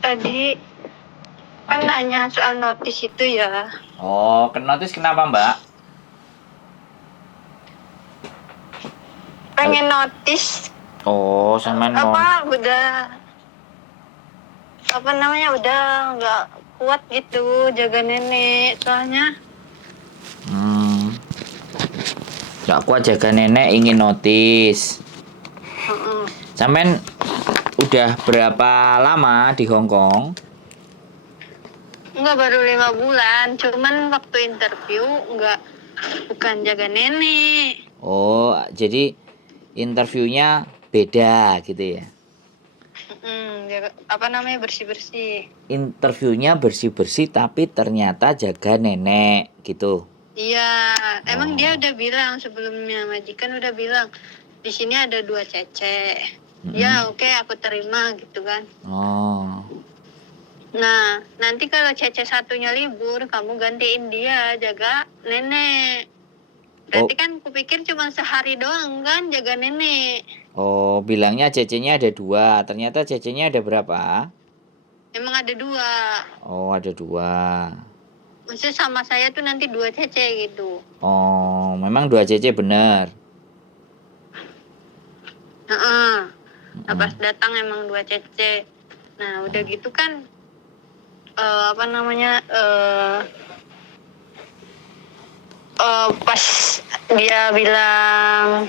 tadi kan nanya soal notis itu ya. Oh, notis kenapa, Mbak? Pengen notis Oh, sama udah udah nggak kuat gitu jaga nenek soalnya. Nggak kuat jaga nenek ingin notis. Sampean udah berapa lama di Hong Kong? Enggak, baru 5 bulan, cuman waktu interview bukan jaga nenek. Oh, jadi interviewnya beda gitu ya? Bersih-bersih. Interviewnya bersih-bersih tapi ternyata jaga nenek gitu. Iya, emang dia udah bilang sebelumnya, majikan udah bilang di sini ada 2 cece. Ya oke, aku terima gitu kan. Oh. Nah, nanti kalau cece satunya libur, kamu gantiin dia jaga nenek. Berarti kan kupikir cuma sehari doang kan jaga nenek. Oh, bilangnya cecenya ada 2, ternyata cecenya ada berapa? Emang ada 2. Oh, ada 2. Maksudnya sama saya tuh nanti 2 cece gitu. Oh, memang 2 cece benar. Nah, pas datang emang 2 cece. Nah, udah gitu kan pas dia bilang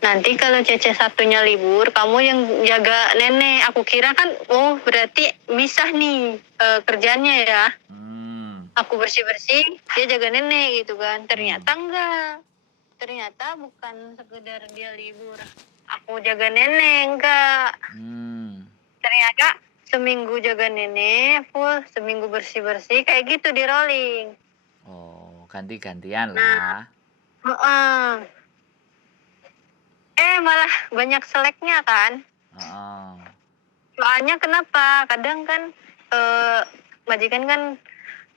nanti kalau cece satunya libur, kamu yang jaga nenek. Aku kira kan, oh berarti misah nih kerjanya ya. Aku bersih-bersih, dia jaga nenek gitu kan. Ternyata enggak. Ternyata bukan sekedar dia libur, aku jaga nenek, enggak. Ternyata seminggu jaga nenek, full seminggu bersih-bersih, kayak gitu di rolling. Oh, ganti-gantian lah. Malah banyak seleknya kan. Soalnya kenapa? Kadang kan majikan kan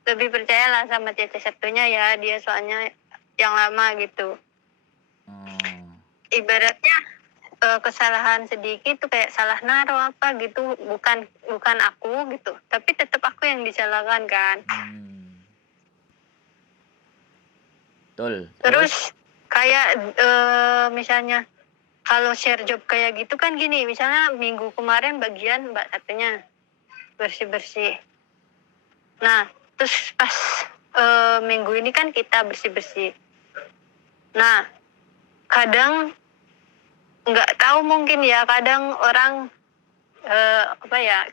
lebih percaya lah sama cece satunya ya, dia soalnya yang lama gitu. Ibaratnya kesalahan sedikit tuh kayak salah naruh apa gitu, bukan aku gitu, tapi tetap aku yang disalahkan kan. Betul. Terus kayak misalnya kalau share job kayak gitu kan gini, misalnya minggu kemarin bagian mbak satunya bersih-bersih. Nah, terus pas minggu ini kan kita bersih-bersih. Nah, kadang nggak tahu mungkin ya, kadang orang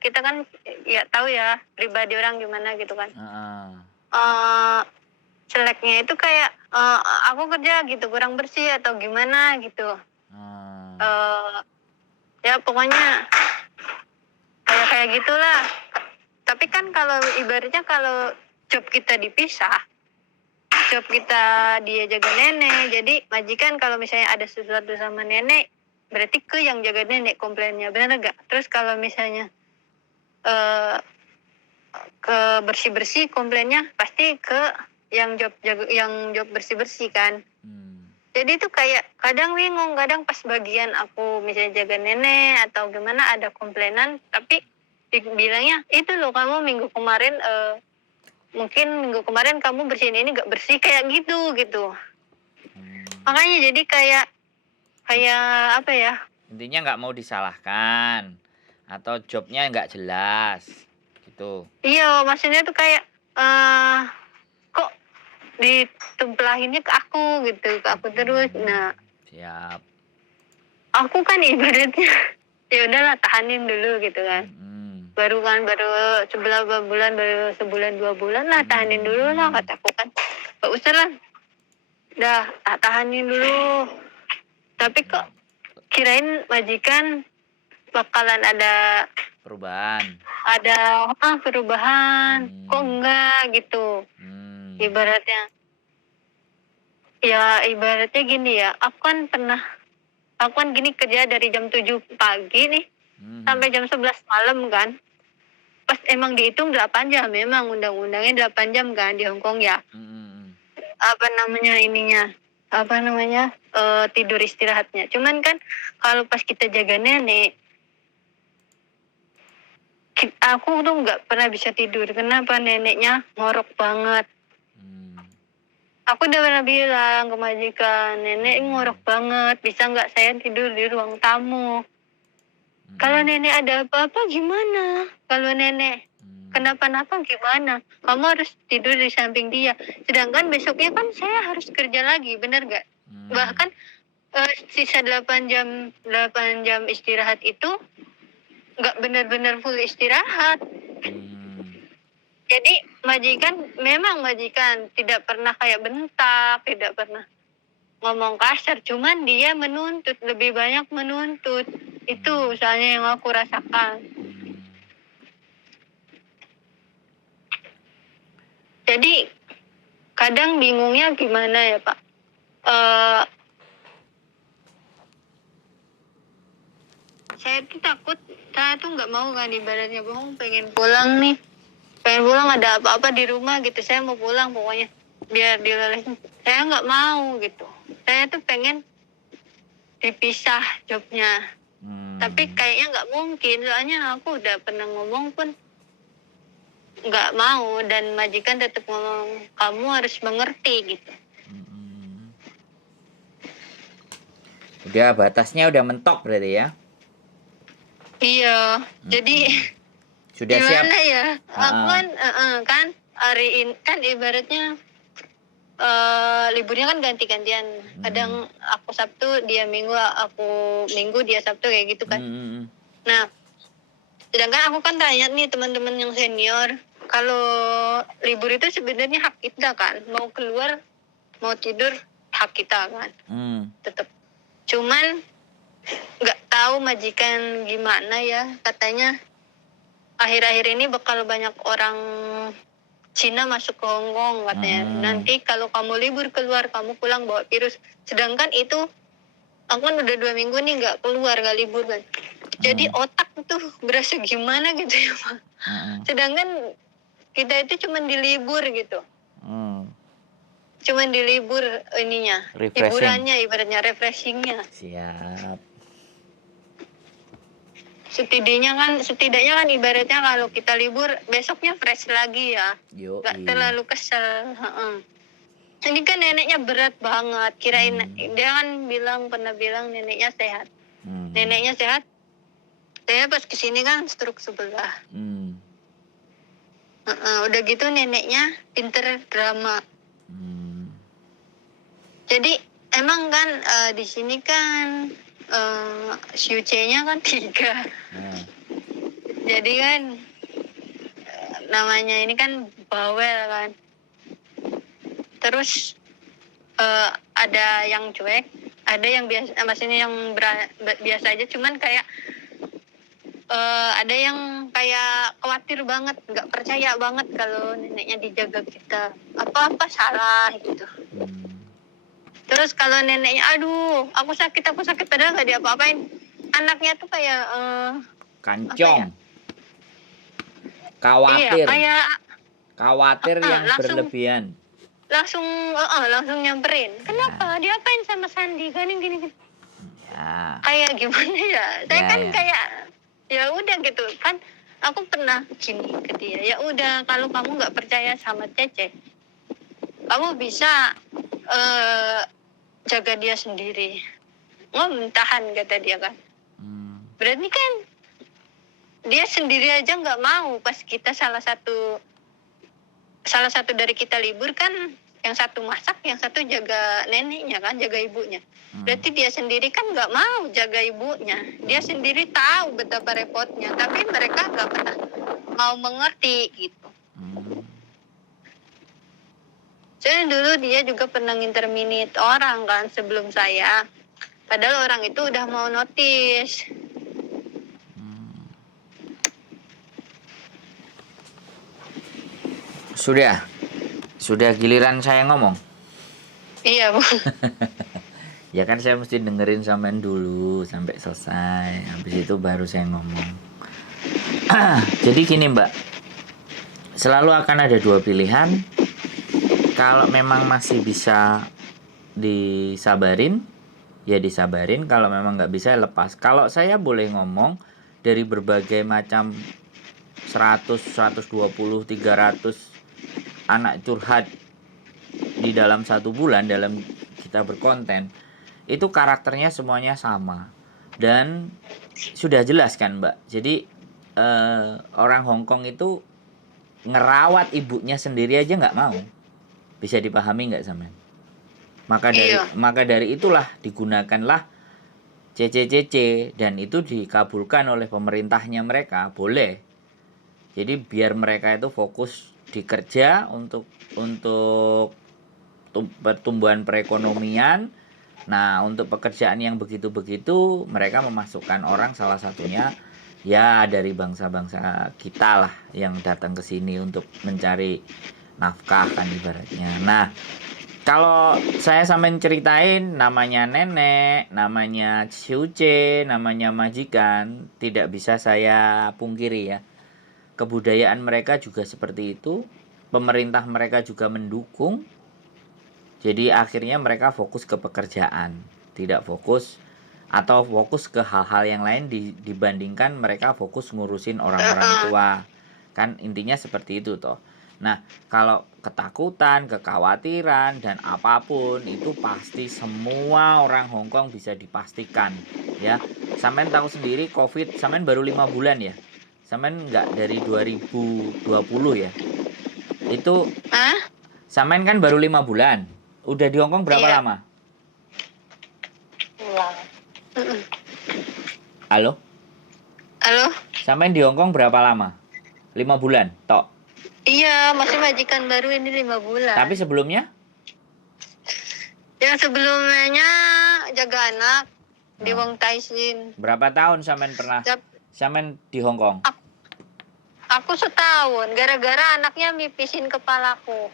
kita kan ya tahu ya pribadi orang gimana gitu kan. Seleknya itu kayak aku kerja gitu kurang bersih atau gimana gitu. Ya pokoknya kayak gitulah. Tapi kan kalau ibaratnya kalau job kita dipisah, job kita dia jaga nenek, jadi majikan kalau misalnya ada sesuatu sama nenek, berarti ke yang jaga nenek komplainnya, benar gak? Terus kalau misalnya ke bersih-bersih komplainnya pasti ke yang job bersih-bersih kan. Jadi itu kayak kadang bingung, kadang pas bagian aku misalnya jaga nenek atau gimana ada komplainan, tapi bilangnya itu loh kamu minggu kemarin kamu bersihin ini gak bersih kayak gitu. Makanya jadi kayak apa ya? Intinya nggak mau disalahkan atau jobnya nggak jelas gitu. Iya, maksudnya tuh kayak kok ditumplahinnya ke aku gitu, ke aku terus. Nah, siap. Aku kan ibaratnya ya udahlah tahanin dulu gitu kan. Baru sebulan 2 bulan lah, tahanin dulu lah kataku kan. Gak usah lah. Dah, tahanin dulu. Tapi kok kirain majikan bakalan ada perubahan. Kok enggak gitu. Ibaratnya gini ya, aku kan gini kerja dari jam 7 pagi nih sampai jam 11 malam kan. Pas emang dihitung 8 jam, memang undang-undangnya 8 jam kan di Hong Kong ya. Tidur istirahatnya. Cuman kan kalau pas kita jaga nenek, Aku tuh nggak pernah bisa tidur. Kenapa? Neneknya ngorok banget. Aku udah pernah bilang ke majikan, nenek ngorok banget, bisa nggak saya tidur di ruang tamu? Kalau nenek ada apa-apa gimana? Kalau nenek kenapa-napa gimana? Kamu harus tidur di samping dia. Sedangkan besoknya kan saya harus kerja lagi, bener nggak? Bahkan sisa 8 jam istirahat itu nggak benar-benar full istirahat. Jadi memang majikan tidak pernah kayak bentak, tidak pernah ngomong kasar, cuman dia menuntut, lebih banyak menuntut. Itu soalnya yang aku rasakan. Jadi kadang bingungnya gimana ya Pak? Saya tuh takut, saya tuh nggak mau kan ibaratnya bohong, pengen pulang nih. Pengen pulang ada apa-apa di rumah gitu, saya mau pulang pokoknya biar dilelehin. Saya nggak mau gitu, saya tuh pengen dipisah jobnya. Tapi kayaknya nggak mungkin, soalnya aku udah pernah ngomong pun nggak mau, dan majikan tetap ngomong kamu harus mengerti gitu. Udah batasnya udah mentok berarti ya? Iya, jadi sudah siap. gimana ya? Aku kan hari ini kan ibaratnya liburnya kan ganti-gantian. Kadang aku Sabtu, dia Minggu, aku Minggu, dia Sabtu kayak gitu kan. Nah, sedangkan aku kan tanya nih teman-teman yang senior, kalau libur itu sebenarnya hak kita kan, mau keluar, mau tidur hak kita kan, tetap. Cuman nggak tahu majikan gimana ya, katanya akhir-akhir ini bakal banyak orang Cina masuk ke Hong Kong katanya. Nanti kalau kamu libur keluar, kamu pulang bawa virus. Sedangkan itu aku kan udah 2 minggu nih nggak keluar, nggak libur kan. Jadi otak tuh berasa gimana gitu ya Pak. Sedangkan kita itu cuma di libur gitu. Cuma di libur ininya, hiburannya ibaratnya, refreshingnya. Siap. Setidaknya kan ibaratnya kalau kita libur besoknya fresh lagi ya, nggak terlalu kesel. Ini kan neneknya berat banget, kirain dia kan pernah bilang neneknya sehat. Neneknya sehat, saya pas kesini kan stroke sebelah. Udah gitu neneknya pinter drama. Jadi emang kan di sini kan Syuce-nya kan 3. Jadi kan namanya ini kan bawel kan. Terus ada yang cuek, ada yang biasa, maksudnya yang biasa aja, cuman kayak ada yang kayak khawatir banget, nggak percaya banget kalau neneknya dijaga kita. Apa-apa salah gitu. Terus kalau neneknya, aduh, aku sakit, padahal nggak diapa-apain. Anaknya tuh kayak kancong. Khawatir. Iya, khawatir yang langsung, berlebihan. Langsung nyamperin. Kenapa? Diapain sama Sandi? Gini. Ya. Kayak gimana ya? Saya kan kayak ya udah gitu kan. Aku pernah gini ke dia. Ya udah, kalau kamu nggak percaya sama Cece, kamu bisa jaga dia sendiri. Tahan kata dia kan. Berarti kan dia sendiri aja nggak mau. Pas kita salah satu dari kita libur kan, yang satu masak, yang satu jaga neneknya kan, jaga ibunya. Berarti dia sendiri kan nggak mau jaga ibunya. Dia sendiri tahu betapa repotnya, tapi mereka nggak pernah mau mengerti gitu. Soalnya dulu dia juga pernah nginterminate orang kan sebelum saya. Padahal orang itu udah mau notice. Sudah giliran saya ngomong. Iya Bu. Ya kan saya mesti dengerin sampean dulu sampai selesai. Habis itu baru saya ngomong. Jadi gini Mbak, selalu akan ada 2 pilihan. Kalau memang masih bisa disabarin, ya disabarin. Kalau memang nggak bisa, lepas. Kalau saya boleh ngomong, dari berbagai macam 100, 120, 300 anak curhat di dalam 1 bulan dalam kita berkonten, itu karakternya semuanya sama dan sudah jelas kan Mbak. Jadi orang Hongkong itu ngerawat ibunya sendiri aja nggak mau. Bisa dipahami nggak sampean? Iya. Maka dari itulah digunakanlah CCCC dan itu dikabulkan oleh pemerintahnya mereka, boleh. Jadi biar mereka itu fokus di kerja untuk pertumbuhan perekonomian. Nah, untuk pekerjaan yang begitu-begitu mereka memasukkan orang, salah satunya ya dari bangsa-bangsa kita lah yang datang ke sini untuk mencari nafkah kan ibaratnya. Nah, kalau saya sampein ceritain namanya nenek, namanya ciuce, namanya majikan, tidak bisa saya pungkiri ya. Kebudayaan mereka juga seperti itu. Pemerintah mereka juga mendukung. Jadi akhirnya mereka fokus ke pekerjaan, tidak fokus atau fokus ke hal-hal yang lain dibandingkan mereka fokus ngurusin orang-orang tua. Kan intinya seperti itu toh. Nah, kalau ketakutan, kekhawatiran dan apapun itu pasti semua orang Hongkong bisa dipastikan ya. Sampean tahu sendiri Covid, sampean baru 5 bulan ya. Sampean nggak dari 2020 ya. Itu Hah? sampean kan baru 5 bulan. Udah di Hongkong berapa Iya. lama? Pulang. Halo? Halo? Sampean di Hongkong berapa lama? 5 bulan, tok. Iya, masih majikan baru ini 5 bulan. Tapi sebelumnya? Yang sebelumnya jaga anak di Oh. Wong Tai Sin. Berapa tahun sampean pernah sampean di Hongkong? Aku setahun, gara-gara anaknya mipisin kepalaku.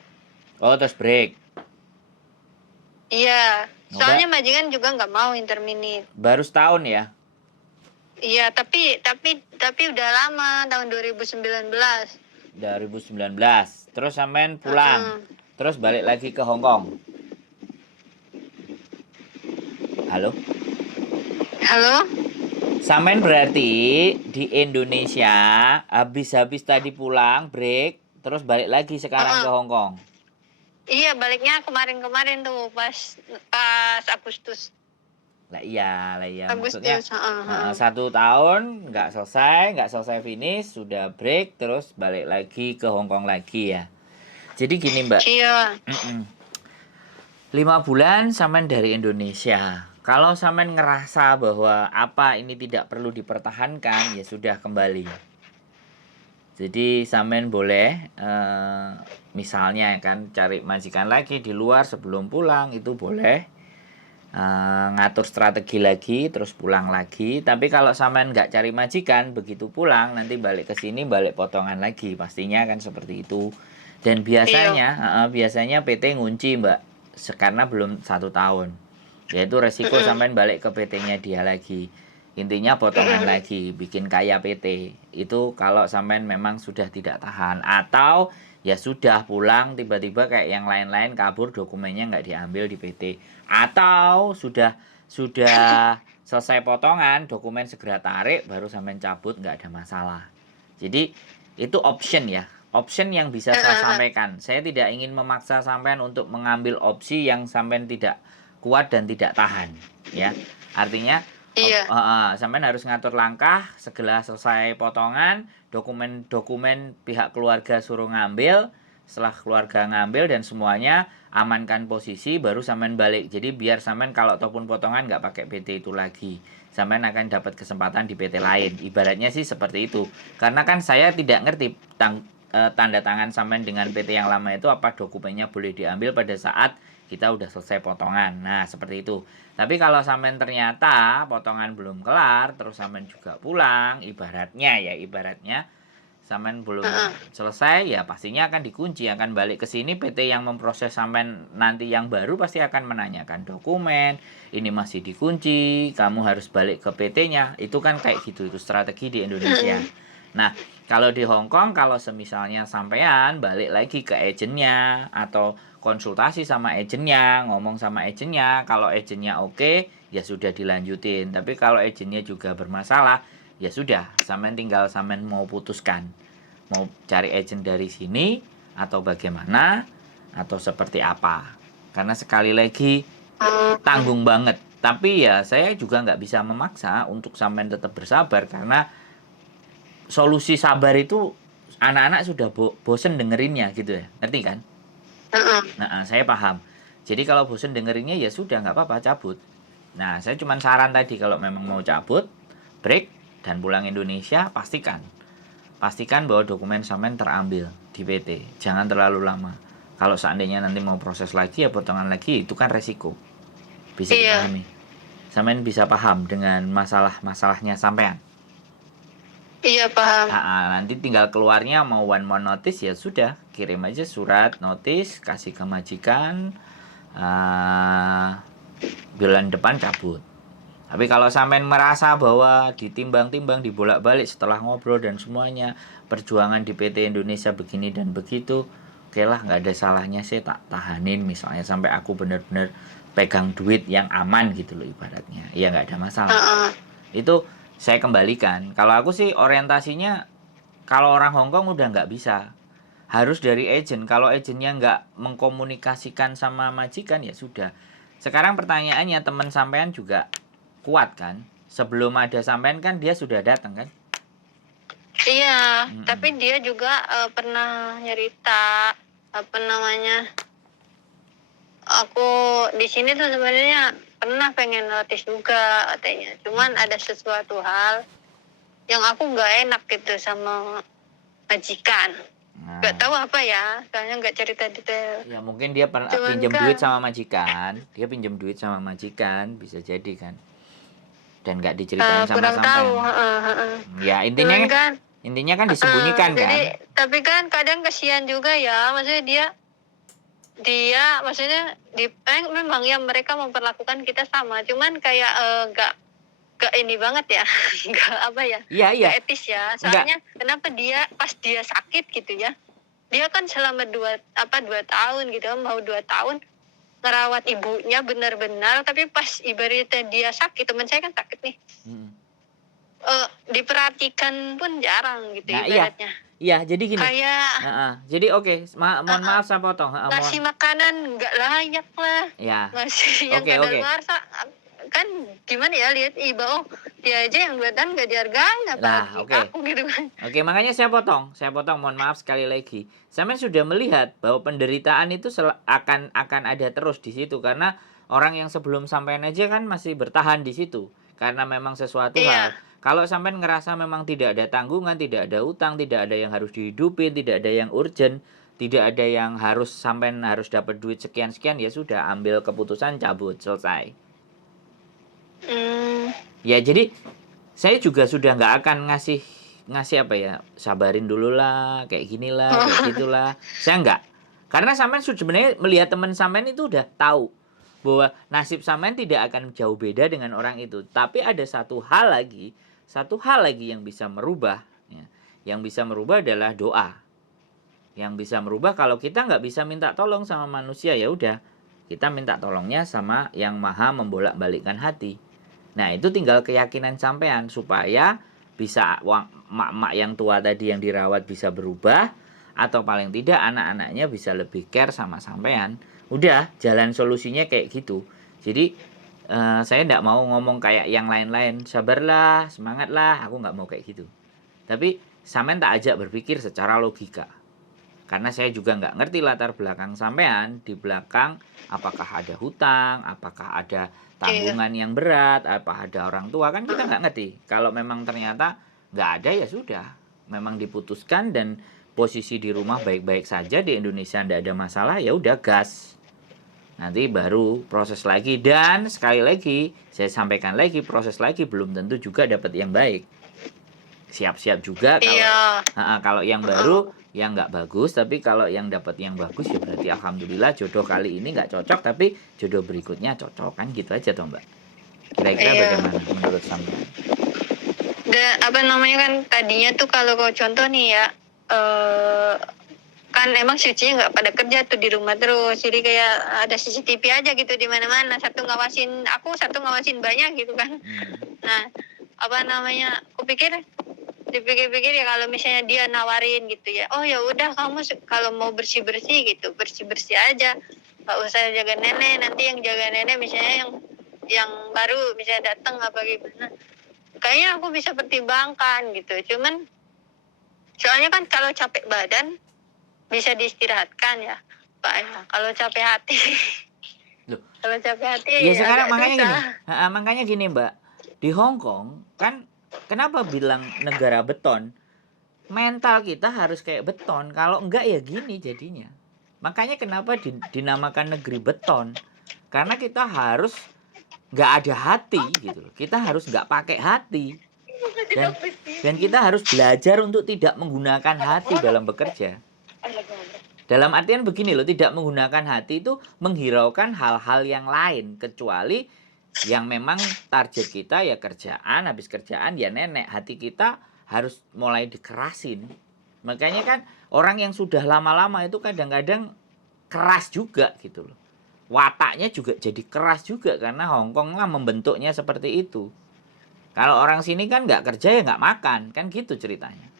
Oh, terus break. Iya, Udah. soalnya majikan juga nggak mau interminit. Baru setahun ya? Iya, tapi udah lama, tahun 2019. 2019. Terus sampean pulang. Terus balik lagi ke Hongkong. Halo? Halo? Sampean berarti di Indonesia habis tadi pulang, break, terus balik lagi sekarang ke Hongkong. Iya, baliknya kemarin tuh pas Agustus. Lah iya. Agustus, Maksudnya 1 tahun nggak selesai finish, sudah break, terus balik lagi ke Hongkong lagi ya. Jadi gini Mbak. Iya. 5 bulan sampean dari Indonesia. Kalau sampean ngerasa bahwa apa ini tidak perlu dipertahankan, ya sudah kembali. Jadi sampean boleh misalnya kan cari majikan lagi di luar sebelum pulang, itu boleh. Ngatur strategi lagi terus pulang lagi. Tapi kalau sampean nggak cari majikan, begitu pulang nanti balik ke sini balik potongan lagi, pastinya kan seperti itu. Dan biasanya PT ngunci Mbak, karena belum 1 tahun. Yaitu resiko sampean balik ke PT-nya dia lagi. Intinya potongan lagi, bikin kaya PT. Itu kalau sampean memang sudah tidak tahan. Atau ya sudah pulang tiba-tiba kayak yang lain-lain kabur, dokumennya nggak diambil di PT. Atau sudah selesai potongan, dokumen segera tarik, baru sampean cabut, nggak ada masalah. Jadi itu option ya. Option yang bisa saya sampaikan. Saya tidak ingin memaksa sampean untuk mengambil opsi yang sampean tidak kuat dan tidak tahan. Ya, artinya Iya. sampean harus ngatur langkah, segera selesai potongan, dokumen pihak keluarga suruh ngambil, setelah keluarga ngambil dan semuanya amankan posisi, baru sampean balik. Jadi biar sampean kalau ataupun potongan nggak pakai PT itu lagi, sampean akan dapat kesempatan di PT lain. Ibaratnya sih seperti itu. Karena kan saya tidak ngerti tanda tangan sampean dengan PT yang lama itu apa dokumennya boleh diambil pada saat kita udah selesai potongan. Nah, seperti itu. Tapi kalau sampean ternyata potongan belum kelar, terus sampean juga pulang, ibaratnya sampean belum selesai, ya pastinya akan dikunci, akan balik ke sini. PT yang memproses sampean nanti yang baru pasti akan menanyakan dokumen, ini masih dikunci, kamu harus balik ke PT-nya. Itu kan kayak gitu, itu strategi di Indonesia. Nah, kalau di Hongkong, kalau semisalnya sampean balik lagi ke agennya atau konsultasi sama agennya, ngomong sama agennya, kalau agennya oke, ya sudah dilanjutin. Tapi kalau agennya juga bermasalah, ya sudah, sampean tinggal sampean mau putuskan. mau cari agent dari sini atau bagaimana atau seperti apa. Karena sekali lagi tanggung banget. Tapi ya saya juga nggak bisa memaksa untuk sampean tetap bersabar, karena solusi sabar itu anak-anak sudah bosen dengerinnya gitu ya, ngerti kan? Nah, saya paham. Jadi kalau bosen dengerinnya ya sudah, nggak apa-apa, cabut. Nah, saya cuma saran tadi, kalau memang mau cabut, break dan pulang Indonesia, pastikan bahwa dokumen sampean terambil di PT. Jangan terlalu lama. Kalau seandainya nanti mau proses lagi ya potongan lagi, itu kan resiko. Bisa dipahami. Sampean bisa paham dengan masalah-masalahnya sampean. Iya, paham. Nanti tinggal keluarnya mau one more notice ya sudah, kirim aja surat notice, kasih ke majikan, bulan depan cabut. Tapi kalau sampean merasa bahwa ditimbang-timbang, dibolak-balik setelah ngobrol dan semuanya, perjuangan di PT Indonesia begini dan begitu, oke lah, nggak ada salahnya saya tak tahanin misalnya sampai aku benar-benar pegang duit yang aman gitu loh ibaratnya. Ya nggak ada masalah. Itu saya kembalikan. Kalau aku sih orientasinya, kalau orang Hongkong udah nggak bisa, harus dari agent. Kalau agentnya nggak mengkomunikasikan sama majikan ya sudah. Sekarang pertanyaannya, teman sampean juga kuat kan? Sebelum ada sampean kan dia sudah datang kan? Iya, tapi dia juga pernah nyerita apa namanya, aku di sini tuh sebenarnya pernah pengen notice juga katanya, cuman ada sesuatu hal yang aku nggak enak gitu sama majikan. Nggak tahu apa ya, soalnya nggak cerita detail. Ya mungkin dia pernah Cuman pinjam kan- duit sama majikan. Dia pinjam duit sama majikan, bisa jadi kan? Dan nggak diceritain sama kurang tahu. sampean. Ya intinya Cuman kan disembunyikan kan? jadi, tapi kan kadang kasihan juga ya, maksudnya dia maksudnya memang ya mereka memperlakukan kita sama, cuman kayak nggak ini banget ya, nggak apa ya, Iya. nggak etis ya. Soalnya kenapa dia pas dia sakit gitu ya, dia kan selama 2 tahun gitu, mau 2 tahun ngerawat ibunya benar-benar, tapi pas ibaratnya dia sakit, teman saya kan sakit nih, diperhatikan pun jarang gitu ibaratnya. Iya, jadi gini. Kayak jadi oke, mohon maaf saya potong. ngasih makanan nggak layak lah. Ya. Ngasih yang kadaluarsa kan gimana ya, lihat dia aja yang buatan nggak dihargai, apalagi aku gitu kan. Oke, makanya saya potong, mohon maaf sekali lagi. Sampean sudah melihat bahwa penderitaan itu akan ada terus di situ, karena orang yang sebelum sampean aja kan masih bertahan di situ karena memang sesuatu hal. Kalau sampean ngerasa memang tidak ada tanggungan, tidak ada utang, tidak ada yang harus dihidupin, tidak ada yang urgent, tidak ada yang sampean harus dapat duit sekian-sekian, ya sudah, ambil keputusan, cabut, selesai. Ya jadi saya juga sudah nggak akan ngasih apa ya, sabarin dulu lah, kayak gini lah, kayak gitulah. Saya nggak, karena sampean sebenarnya melihat teman sampean itu udah tahu bahwa nasib sampean tidak akan jauh beda dengan orang itu. Tapi ada satu hal lagi yang bisa merubah ya. Yang bisa merubah adalah doa. Yang bisa merubah, kalau kita nggak bisa minta tolong sama manusia, ya udah, kita minta tolongnya sama yang maha membolak-balikkan hati. Nah itu tinggal keyakinan sampean, supaya bisa mak-mak yang tua tadi yang dirawat bisa berubah, atau paling tidak anak-anaknya bisa lebih care sama sampean. Udah, jalan solusinya kayak gitu. Jadi saya tidak mau ngomong kayak yang lain-lain, sabarlah, semangatlah, aku nggak mau kayak gitu. Tapi sampean tak ajak berpikir secara logika, karena saya juga nggak ngerti latar belakang sampean. Di belakang apakah ada hutang, apakah ada tanggungan yang berat, apa ada orang tua, kan kita nggak ngerti. Kalau memang ternyata nggak ada, ya sudah, memang diputuskan dan posisi di rumah baik-baik saja, di Indonesia nggak ada masalah, ya udah, gas. Nanti baru proses lagi. Dan sekali lagi saya sampaikan lagi, proses lagi belum tentu juga dapat yang baik. Siap-siap juga kalau yang baru yang nggak bagus, tapi kalau yang dapat yang bagus ya berarti alhamdulillah, jodoh kali ini nggak cocok tapi jodoh berikutnya cocok, kan gitu aja toh Mbak. Kira-kira bagaimana menurut sampean? Apa namanya, kan tadinya tuh kalau contoh nih ya, kan emang cucinya nggak pada kerja tuh di rumah terus, jadi kayak ada CCTV aja gitu di mana-mana, satu ngawasin aku, satu ngawasin banyak gitu kan. Nah apa namanya, aku pikir dipikir-pikir ya kalau misalnya dia nawarin gitu ya, oh ya udah kamu kalau mau bersih-bersih gitu, bersih-bersih aja, nggak usah jaga nenek, nanti yang jaga nenek misalnya yang baru misalnya datang apa gimana, kayaknya aku bisa pertimbangkan gitu. Cuman soalnya kan kalau capek badan bisa diistirahatkan ya Pak ya, kalau capek hati Loh, kalau capek hati ya ya sekarang agak makanya susah. gini. Makanya gini, Mbak. Di Hong Kong kan kenapa bilang negara beton? Mental kita harus kayak beton. Kalau enggak ya gini jadinya. Makanya kenapa dinamakan negeri beton? Karena kita harus nggak ada hati gitu loh. Kita harus nggak pakai hati. Dan kita harus belajar untuk tidak menggunakan hati dalam bekerja. Dalam artian begini loh, tidak menggunakan hati itu menghiraukan hal-hal yang lain. Kecuali yang memang target kita ya kerjaan, habis kerjaan ya nenek. Hati kita harus mulai dikerasin. Makanya kan orang yang sudah lama-lama itu kadang-kadang keras juga gitu loh. Wataknya juga jadi keras juga karena Hongkong lah membentuknya seperti itu. Kalau orang sini kan nggak kerja ya nggak makan, kan gitu ceritanya.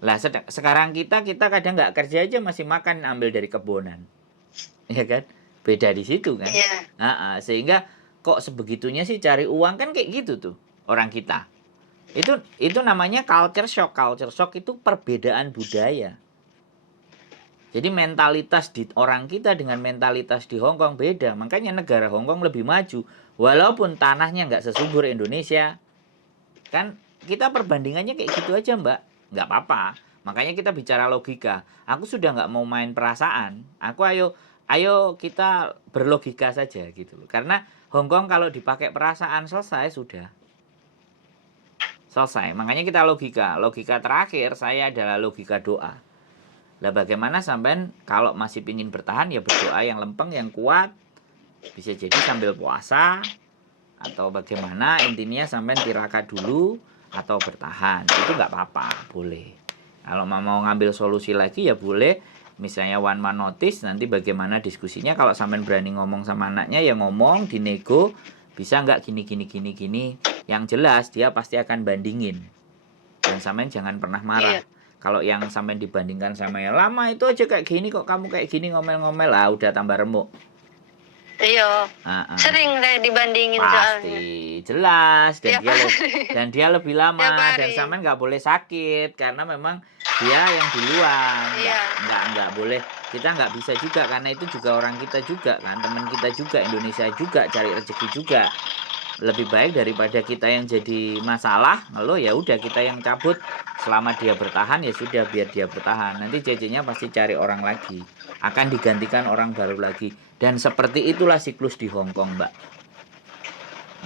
Lah sekarang kita kadang nggak kerja aja masih makan ambil dari kebonan, ya kan? Beda di situ kan? Iya. Sehingga kok sebegitunya sih cari uang kan kayak gitu tuh orang kita. Itu namanya culture shock. Culture shock itu perbedaan budaya. Jadi mentalitas di orang kita dengan mentalitas di Hong Kong beda. Makanya negara Hong Kong lebih maju. Walaupun tanahnya nggak sesubur Indonesia. Kan kita perbandingannya kayak gitu aja mbak. Nggak apa-apa. Makanya kita bicara logika. Aku sudah nggak mau main perasaan. Aku ayo kita berlogika saja gitu. Karena Hong Kong kalau dipakai perasaan selesai sudah. Selesai. Makanya kita logika. Logika terakhir saya adalah logika doa. Lah bagaimana sampean kalau masih pingin bertahan ya berdoa yang lempeng, yang kuat. Bisa jadi sambil puasa atau bagaimana, intinya sampean tirakat dulu atau bertahan. Itu nggak apa-apa, boleh. Kalau mau ngambil solusi lagi ya boleh. Misalnya one man notice, nanti bagaimana diskusinya. Kalau sampean berani ngomong sama anaknya ya ngomong, dinego. Bisa nggak gini. Yang jelas dia pasti akan bandingin. Dan sampean jangan pernah marah. Kalau yang sampai dibandingkan sama yang lama itu aja kayak gini kok kamu kayak gini ngomel-ngomel lah udah tambah remuk. Iya. Sering saya dibandingin pasti soalnya. Jelas Dan dia lebih lama dan sampean nggak boleh sakit karena memang dia yang duluan. Iya. Nggak boleh, kita nggak bisa juga karena itu juga orang kita juga kan, teman kita juga, Indonesia juga, cari rezeki juga. Lebih baik daripada kita yang jadi masalah, lalu ya udah kita yang cabut. Selama dia bertahan ya sudah biar dia bertahan. Nanti cecenya pasti cari orang lagi, akan digantikan orang baru lagi. Dan seperti itulah siklus di Hong Kong mbak.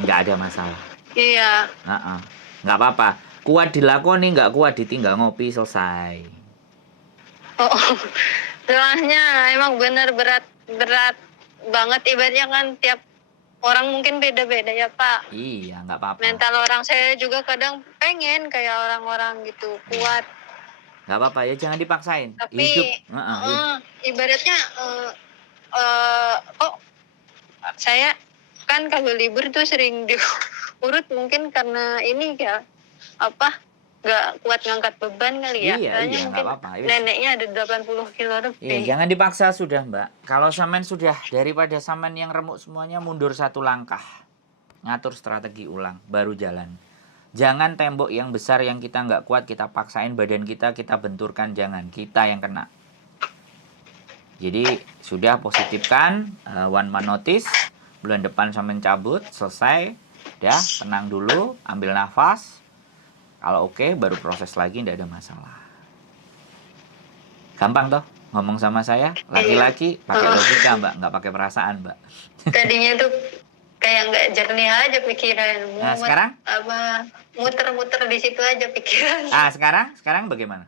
Nggak ada masalah. Iya. Nggak apa-apa. Kuat dilakoni, nggak kuat ditinggal ngopi, selesai. Oh, soalnya emang benar berat banget, ibaratnya kan tiap orang mungkin beda-beda ya Pak. Iya, nggak apa-apa. Mental orang saya juga kadang pengen kayak orang-orang gitu, kuat. Nggak apa-apa ya, jangan dipaksain. Tapi hidup. ibaratnya kok saya kan kalau libur tuh sering diurut mungkin karena ini ya nggak kuat ngangkat beban kali ya. Iya, mungkin apa-apa. Neneknya ada 80 kilo lebih. Iya, jangan dipaksa sudah mbak. Kalau sampean sudah, daripada sampean yang remuk semuanya, mundur satu langkah. Ngatur strategi ulang, baru jalan. Jangan tembok yang besar yang kita nggak kuat, kita paksain badan kita benturkan, jangan. Kita yang kena. Jadi sudah positifkan, one man notice. Bulan depan sampean cabut, selesai. Udah, tenang dulu, ambil nafas. Kalau oke, baru proses lagi, tidak ada masalah. Gampang toh ngomong sama saya, laki-laki pakai logika mbak, nggak pakai perasaan mbak. Tadinya tuh kayak nggak jernih aja pikiran. Nah sekarang? Muter-muter di situ aja pikiran. Sekarang bagaimana?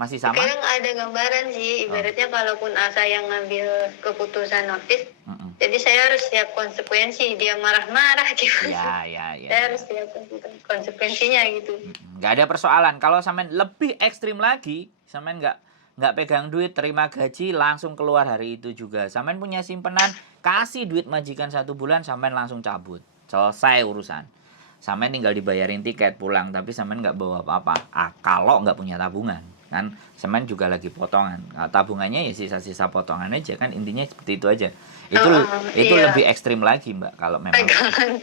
Masih sama? Sekarang ada gambaran sih, ibaratnya kalaupun Asa yang ngambil keputusan notis, jadi saya harus siap konsekuensi, dia marah-marah gitu. Ya. Saya harus siap konsekuensinya gitu. Nggak ada persoalan. Kalau sampean lebih ekstrim lagi, sampean nggak pegang duit, terima gaji, langsung keluar hari itu juga. Sampean punya simpenan, kasih duit majikan 1 bulan, sampean langsung cabut. Selesai urusan. sampean tinggal dibayarin tiket pulang, tapi sampean nggak bawa apa-apa. Kalau nggak punya tabungan, kan sampean juga lagi potongan. Nah, tabungannya ya sisa-sisa potongan aja kan, intinya seperti itu aja. Itu iya. lebih ekstrim lagi Mbak kalau memang. Pegangan,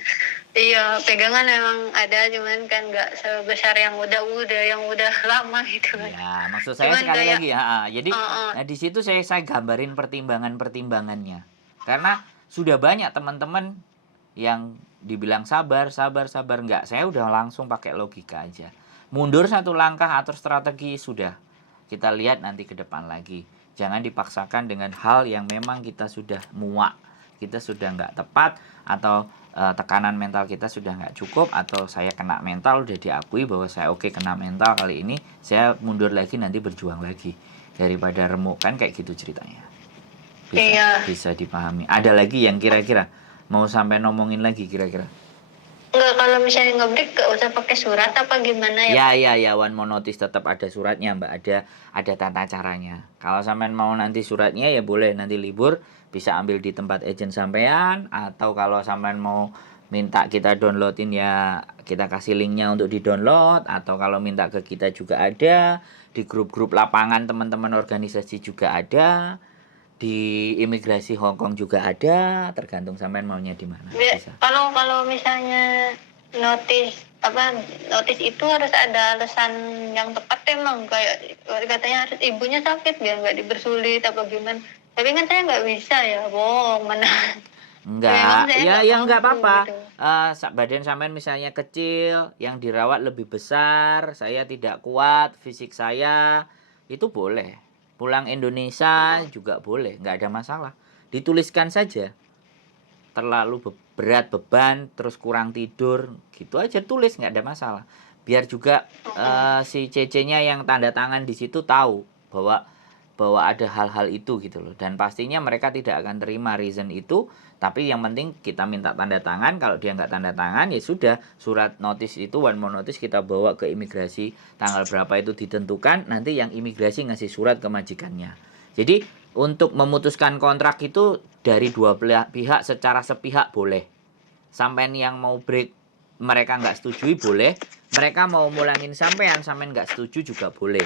iya pegangan emang ada, cuman kan nggak sebesar yang udah lama gitu kan. Ya, maksud saya Cuman sekali kayak, lagi ya. Jadi uh, uh, nah, di situ saya gambarin pertimbangannya. Karena sudah banyak teman-teman yang dibilang sabar, enggak. Saya udah langsung pakai logika aja. Mundur satu langkah atau strategi sudah. Kita lihat nanti ke depan lagi. Jangan dipaksakan dengan hal yang memang kita sudah muak, kita sudah nggak tepat, atau tekanan mental kita sudah nggak cukup, atau saya kena mental udah diakui bahwa saya oke kena mental kali ini, saya mundur lagi nanti berjuang lagi daripada remuk, kan kayak gitu ceritanya. Bisa dipahami. Ada lagi yang kira-kira mau sampai ngomongin lagi kira-kira? Enggak, kalau misalnya ngebreak gak usah pakai surat apa gimana ya? Ya, one more notice tetap ada suratnya Mbak, ada tata caranya. Kalau sampean mau nanti suratnya ya boleh, nanti libur bisa ambil di tempat agent sampean, atau kalau sampean mau minta kita downloadin ya kita kasih linknya untuk di download, atau kalau minta ke kita juga ada, di grup-grup lapangan teman-teman organisasi juga ada, di imigrasi Hong Kong juga ada, tergantung sampean maunya di mana. Bisa. Kalau misalnya notice itu harus ada alasan yang tepat emang, kayak katanya harus ibunya sakit biar nggak dipersulit apa gimana. Tapi kan saya nggak bisa ya, bohong mana. Enggak, ya enggak apa-apa. Gitu. Badan sampean misalnya kecil, yang dirawat lebih besar, saya tidak kuat, fisik saya, itu boleh. Pulang Indonesia juga boleh, nggak ada masalah. Dituliskan saja. Terlalu berat beban, terus kurang tidur, gitu aja tulis, nggak ada masalah. Biar juga si CC-nya yang tanda tangan di situ tahu bahwa ada hal-hal itu gitu loh. Dan pastinya mereka tidak akan terima reason itu, tapi yang penting kita minta tanda tangan. Kalau dia nggak tanda tangan ya sudah, surat notice itu, one more notice, kita bawa ke imigrasi, tanggal berapa itu ditentukan, nanti yang imigrasi ngasih surat ke majikannya. Jadi untuk memutuskan kontrak itu dari dua pihak secara sepihak boleh. Sampean yang mau break mereka nggak setujui boleh, mereka mau mulangin sampean nggak setuju juga boleh.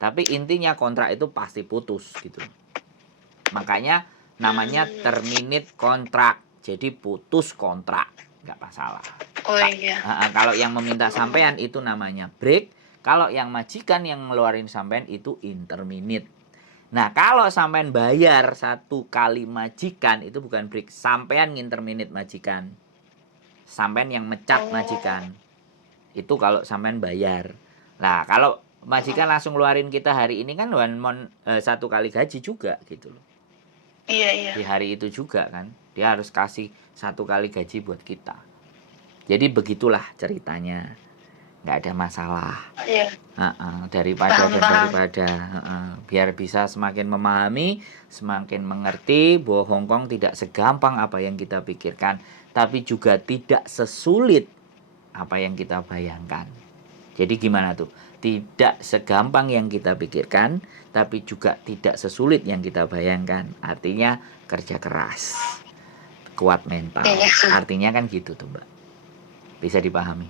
Tapi intinya kontrak itu pasti putus gitu. Makanya namanya terminate kontrak. Jadi putus kontrak, nggak masalah. Oh iya. Kalau yang meminta sampean itu namanya break. Kalau yang majikan yang ngeluarin sampean itu interminate. Nah, kalau sampean bayar satu kali majikan itu bukan break, sampean nginterminate majikan. Sampean yang mecat majikan. Itu kalau sampean bayar. Nah, kalau majikan langsung ngeluarin kita hari ini kan satu kali gaji juga gitu loh. Iya. Di hari itu juga kan, dia harus kasih satu kali gaji buat kita. Jadi begitulah ceritanya. Nggak ada masalah. Iya. Daripada biar bisa semakin memahami, semakin mengerti bahwa Hong Kong tidak segampang apa yang kita pikirkan, tapi juga tidak sesulit apa yang kita bayangkan. Jadi gimana tuh? Tidak segampang yang kita pikirkan, tapi juga tidak sesulit yang kita bayangkan. Artinya kerja keras, kuat mental. Artinya kan gitu tuh Mbak. Bisa dipahami?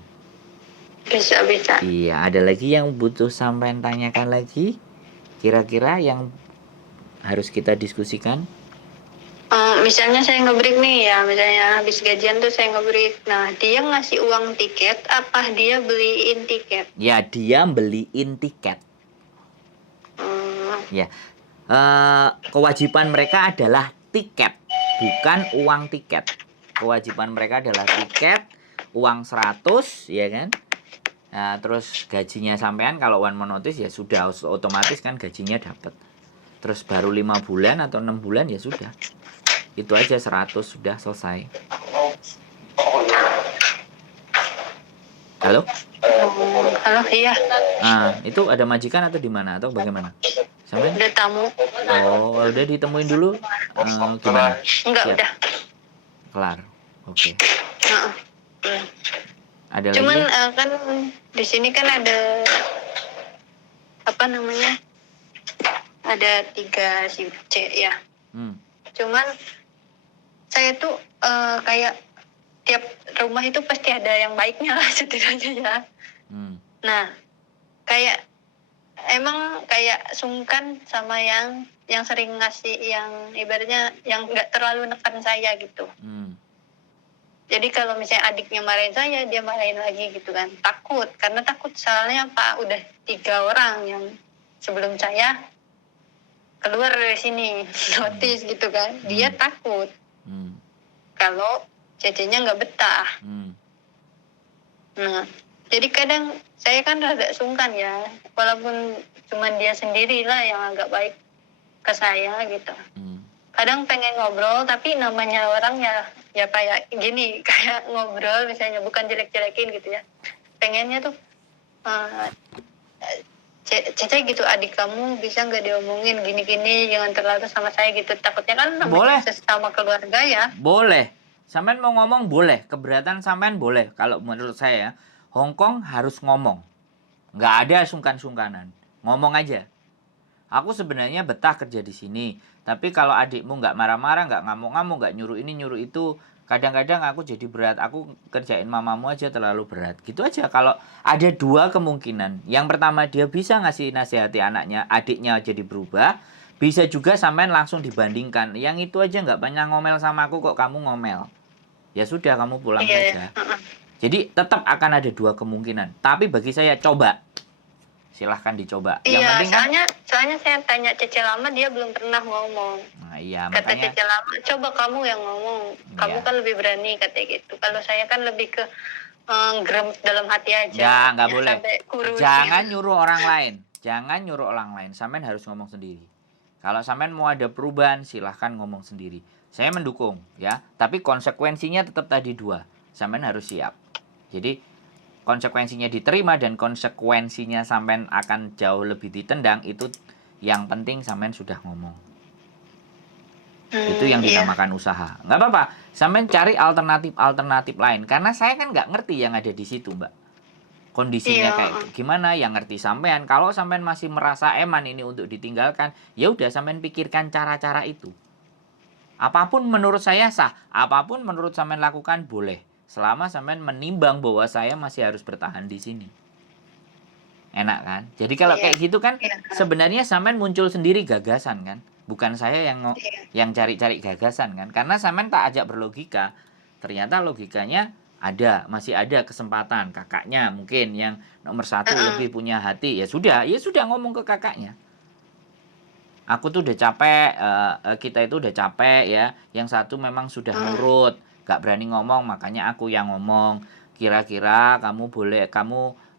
Bisa. Iya, ada lagi yang butuh sampean tanyakan lagi? Kira-kira yang harus kita diskusikan? Misalnya saya ngebreak nih ya, misalnya habis gajian tuh saya ngebreak. Nah, dia ngasih uang tiket, apa dia beliin tiket? Ya, dia beliin tiket. Ya, kewajiban mereka adalah tiket, bukan uang tiket. Kewajiban mereka adalah tiket, uang 100, ya kan? Nah, terus gajinya sampean kalau one more notice ya sudah otomatis kan gajinya dapat. Terus baru 5 bulan atau 6 bulan ya sudah. Itu aja 100 sudah selesai. Halo? Halo, iya. Itu ada majikan atau di mana atau bagaimana? Sampai? Udah tamu. Oh, udah ditemuin dulu. Gimana? Enggak, siap. Udah. Kelar. Oke. Ada cuman lagi? Kan di sini kan ada apa namanya? Ada 3 SIM C ya. Cuman saya tuh kayak tiap rumah itu pasti ada yang baiknya lah setidaknya ya. Nah, kayak emang kayak sungkan sama yang sering ngasih, yang ibaratnya yang nggak terlalu nekan saya gitu. Jadi kalau misalnya adiknya marahin saya, dia marahin lagi gitu kan. Takut, karena takut soalnya Pak udah 3 orang yang sebelum saya keluar dari sini notice gitu kan. Dia takut kalau cecenya nggak betah. Nah, jadi kadang saya kan rada sungkan ya, walaupun cuma dia sendirilah yang agak baik ke saya gitu. Kadang pengen ngobrol, tapi namanya orang ya kayak gini, kayak ngobrol misalnya, bukan jelek-jelekin gitu ya. Pengennya tuh, Cece gitu, adik kamu bisa nggak diomongin gini-gini, jangan terlalu sama saya gitu. Takutnya kan namanya sesama keluarga ya. Boleh. Sampean mau ngomong boleh. Keberatan sampean boleh. Kalau menurut saya, Hongkong harus ngomong. Nggak ada sungkan-sungkanan. Ngomong aja. Aku sebenarnya betah kerja di sini. Tapi kalau adikmu nggak marah-marah, nggak ngamuk-ngamuk, nggak nyuruh ini, nyuruh itu, kadang-kadang aku jadi berat. Aku kerjain mamamu aja terlalu berat. Gitu aja. Kalau ada 2 kemungkinan. Yang pertama, dia bisa ngasih nasihati anaknya, adiknya jadi berubah. Bisa juga sampean langsung dibandingkan. Yang itu aja nggak banyak ngomel sama aku, kok kamu ngomel. Ya sudah, kamu pulang saja. Jadi tetap akan ada 2 kemungkinan. Tapi bagi saya, coba. Silahkan dicoba. Yang Iya, penting soalnya saya tanya Cece lama, dia belum pernah ngomong. Nah, iya, kata makanya Cece lama, coba kamu yang ngomong. Kamu kan lebih berani, katanya gitu. Kalau saya kan lebih ke gerem dalam hati aja. Nggak boleh. Kurus. Jangan nyuruh orang lain. Jangan nyuruh orang lain. Sampean harus ngomong sendiri. Kalau sampean mau ada perubahan, silahkan ngomong sendiri. Saya mendukung, ya. Tapi konsekuensinya tetap tadi 2. Sampean harus siap. Jadi konsekuensinya diterima dan konsekuensinya sampean akan jauh lebih ditendang, itu yang penting sampean sudah ngomong. Itu yang dinamakan usaha. Nggak apa-apa, sampean cari alternatif lain. Karena saya kan nggak ngerti yang ada di situ, Mbak. Kondisinya kayak gimana, yang ngerti sampean. Kalau sampean masih merasa eman ini untuk ditinggalkan, ya udah sampean pikirkan cara-cara itu. Apapun menurut saya sah, apapun menurut sampean lakukan boleh. Selama sampean menimbang bahwa saya masih harus bertahan di sini. Enak kan? Jadi kalau kayak gitu kan, sebenarnya sampean muncul sendiri gagasan kan? Bukan saya yang cari-cari gagasan kan? Karena sampean tak ajak berlogika. Ternyata logikanya masih ada kesempatan. Kakaknya mungkin yang nomor 1 lebih punya hati. Ya sudah ngomong ke kakaknya. Aku tuh udah capek, kita itu udah capek ya. Yang satu memang sudah nurut, gak berani ngomong, makanya aku yang ngomong. Kira-kira kamu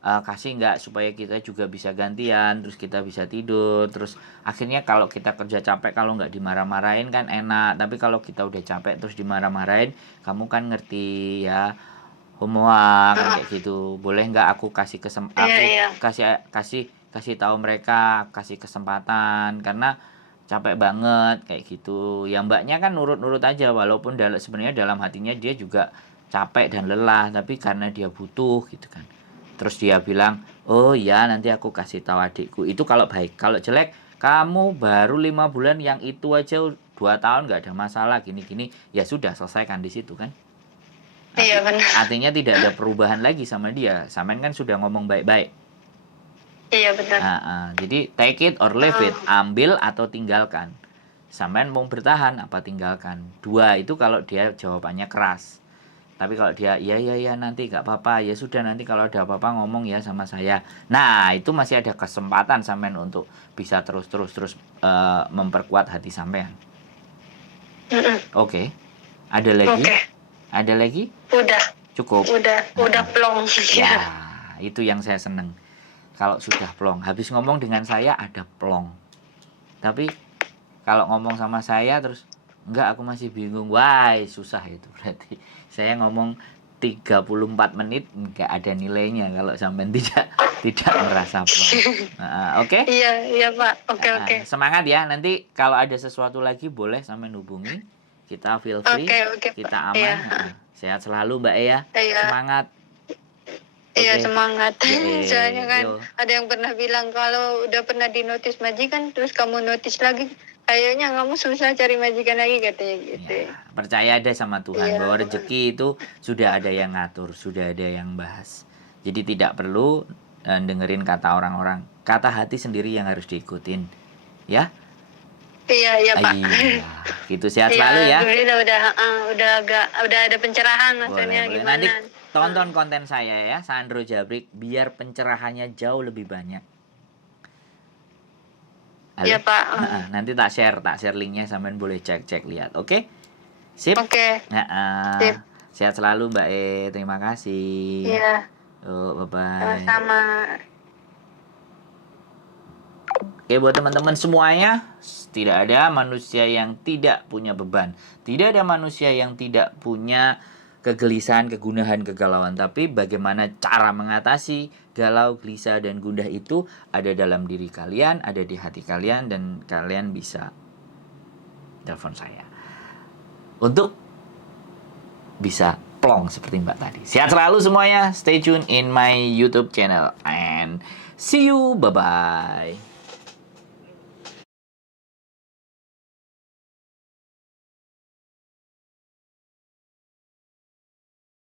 kasih nggak supaya kita juga bisa gantian, terus kita bisa tidur. Terus akhirnya kalau kita kerja capek, kalau nggak dimarah-marahin kan enak. Tapi kalau kita udah capek terus dimarah-marahin, kamu kan ngerti ya, homoa kan kayak gitu. Boleh nggak aku kasih kasih tahu mereka, kasih kesempatan, karena capek banget kayak gitu. Ya mbaknya kan nurut-nurut aja, walaupun sebenarnya dalam hatinya dia juga capek dan lelah, tapi karena dia butuh gitu kan. Terus dia bilang, oh ya nanti aku kasih tahu adikku. Itu kalau baik. Kalau jelek, kamu baru 5 bulan, yang itu aja 2 tahun nggak ada masalah gini-gini, ya sudah selesaikan di situ kan. Iya benar. Artinya tidak ada perubahan lagi sama dia. Sampean kan sudah ngomong baik-baik. Iya benar. Jadi take it or leave it, ambil atau tinggalkan. Sampean mau bertahan apa tinggalkan. 2 itu kalau dia jawabannya keras. Tapi kalau dia iya nanti nggak apa-apa, ya sudah nanti kalau ada apa-apa ngomong ya sama saya. Nah itu masih ada kesempatan sampean untuk bisa terus memperkuat hati sampean. Oke. Ada lagi? Ada lagi? Udah. Cukup. Udah plong. Ya, itu yang saya seneng. Kalau sudah plong, habis ngomong dengan saya ada plong. Tapi kalau ngomong sama saya terus enggak, aku masih bingung. Wah, susah itu berarti. Saya ngomong 34 menit enggak ada nilainya kalau sampai tidak merasa plong. Oke? Iya, Pak. Oke. Semangat ya. Nanti kalau ada sesuatu lagi boleh sampai hubungi. Kita feel free. Oke, kita aman. Iya. Sehat selalu Mbak Ea. Iya. Semangat. Iya, semangat. Soalnya kan yo. ada yang pernah bilang kalau udah pernah di notis majikan terus kamu notis lagi, kayaknya kamu susah cari majikan lagi katanya gitu. Ya, percaya deh sama Tuhan Iya. bahwa rezeki itu sudah ada yang ngatur, sudah ada yang bahas. Jadi tidak perlu dengerin kata orang-orang. Kata hati sendiri yang harus diikutin. Ya? Iya Pak. Iya. Gitu, sehat Iya, selalu ya. udah ada pencerahan maksudnya Boleh. gimana. Nanti tonton konten saya ya, Sandro Jabrik, biar pencerahannya jauh lebih banyak. Halo? Iya Pak. Nanti tak share linknya, sampean boleh cek lihat. Oke? Sip. Oke. Sip. Sehat selalu Mbak E, terima kasih. Iya. Bye bye. Sama-sama. Oke, buat teman-teman semuanya, tidak ada manusia yang tidak punya beban. Tidak ada manusia yang tidak punya kegelisahan, kegunahan, kegalauan. Tapi bagaimana cara mengatasi galau, gelisah, dan gundah itu ada dalam diri kalian, ada di hati kalian, dan kalian bisa telepon saya untuk bisa plong seperti Mbak tadi. Sehat selalu semuanya. Stay tune in my YouTube channel and see you. Bye-bye.